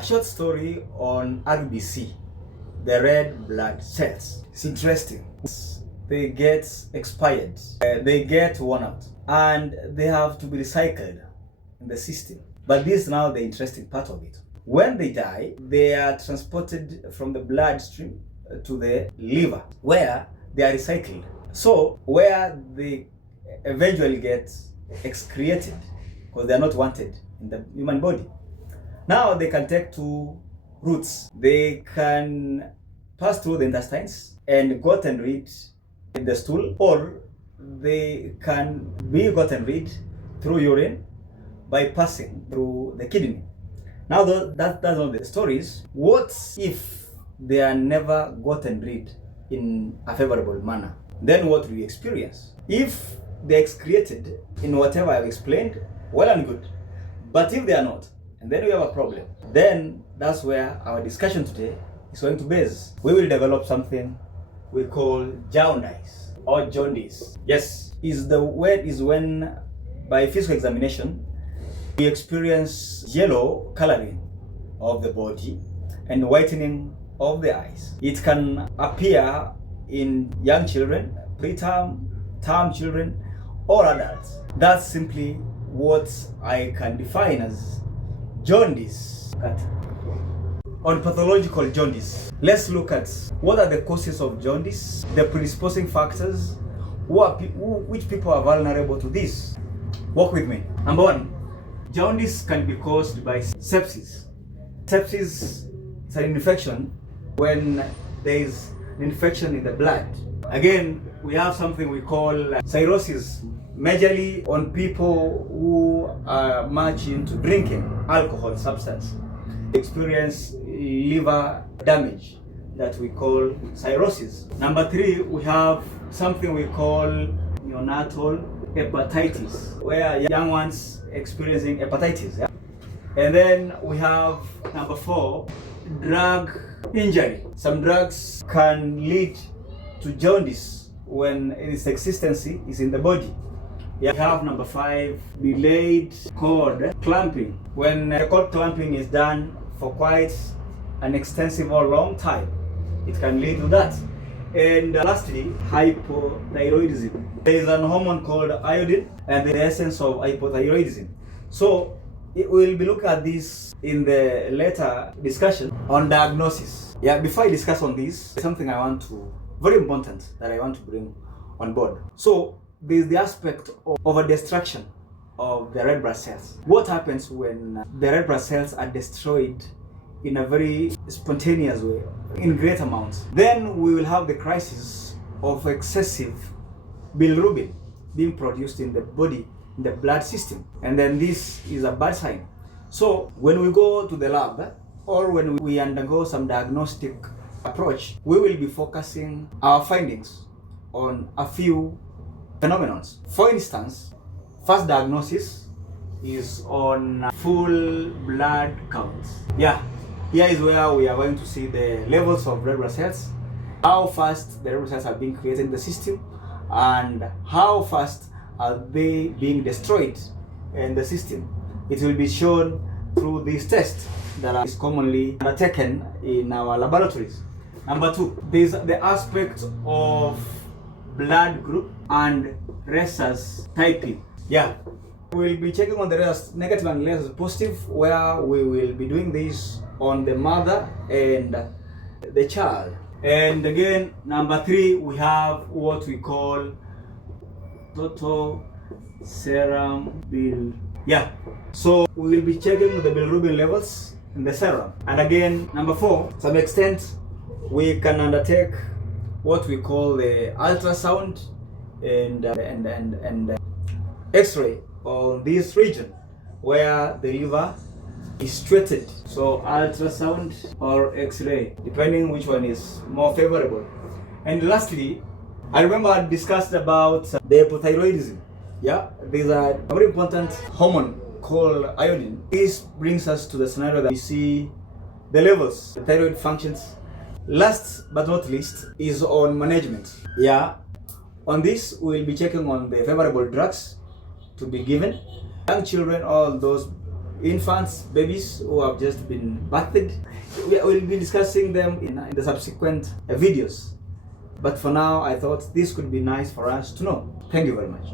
A short story on RBC, the red blood cells. It's interesting. They get expired, they get worn out, and they have to be recycled in the system. But this is now the interesting part of it. When they die, they are transported from the bloodstream to the liver, where they are recycled. So, where they eventually get excreted, because they are not wanted in the human body. Now they can take two routes. They can pass through the intestines and gotten rid in the stool, or they can be gotten rid through urine by passing through the kidney. Now that's not the stories. What if they are never gotten rid in a favorable manner? Then what do we experience? If they're excreted in whatever I've explained, well and good. But if they are not, and then we have a problem, then that's where our discussion today is going to base. We will develop something we call jaundice or jaundice. Yes, the word is when by physical examination we experience yellow coloring of the body and whitening of the eyes. It can appear in young children, preterm, term children, or adults. That's simply what I can define as jaundice. On pathological jaundice, let's look at what are the causes of jaundice, the predisposing factors, which people are vulnerable to this. Walk with me. Number one, jaundice can be caused by sepsis. Sepsis is an infection when there is an infection in the blood. Again, we have something we call cirrhosis, majorly on people who are much into drinking alcohol substance. Experience liver damage that we call cirrhosis. Number three, we have something we call neonatal hepatitis, where young ones experiencing hepatitis. Yeah? And then we have number four, drug injury. Some drugs can lead to jaundice when its existence is in the body. We have number five, delayed cord clamping. When cord clamping is done for quite an extensive or long time, it can lead to that. And lastly, hypothyroidism. There is an hormone called iodine, and the essence of hypothyroidism. So we'll be looking at this in the later discussion on diagnosis. Yeah, before I discuss on this, something very important that I want to bring on board. So there's the aspect of overdestruction of the red blood cells. What happens when the red blood cells are destroyed in a very spontaneous way, in great amounts? Then we will have the crisis of excessive bilirubin being produced in the body, in the blood system. And then this is a bad sign. So when we go to the lab or when we undergo some diagnostic approach, we will be focusing our findings on a few phenomena. For instance, first diagnosis is on full blood counts. Yeah, here is where we are going to see the levels of red blood cells, how fast the red blood cells are being created in the system, and how fast are they being destroyed in the system. It will be shown through this test that is commonly undertaken in our laboratories. Number two, there's the aspect of blood group and rhesus typing. Yeah, we'll be checking on the rhesus negative and rhesus positive, where we will be doing this on the mother and the child. And again, number three, we have what we call total serum bill. Yeah, so we will be checking the bilirubin levels in the serum. And again, number four, to some extent, we can undertake what we call the ultrasound and X-ray on this region where the liver is situated. So ultrasound or X-ray, depending which one is more favorable. And lastly, I remember I discussed about the hypothyroidism. Yeah, there's a very important hormone called iodine. This brings us to the scenario that we see the levels, the thyroid functions. Last but not least is on management. Yeah, on this we'll be checking on the favorable drugs to be given. Young children, all those infants, babies who have just been birthed. We will be discussing them in the subsequent videos. But for now, I thought this could be nice for us to know. Thank you very much.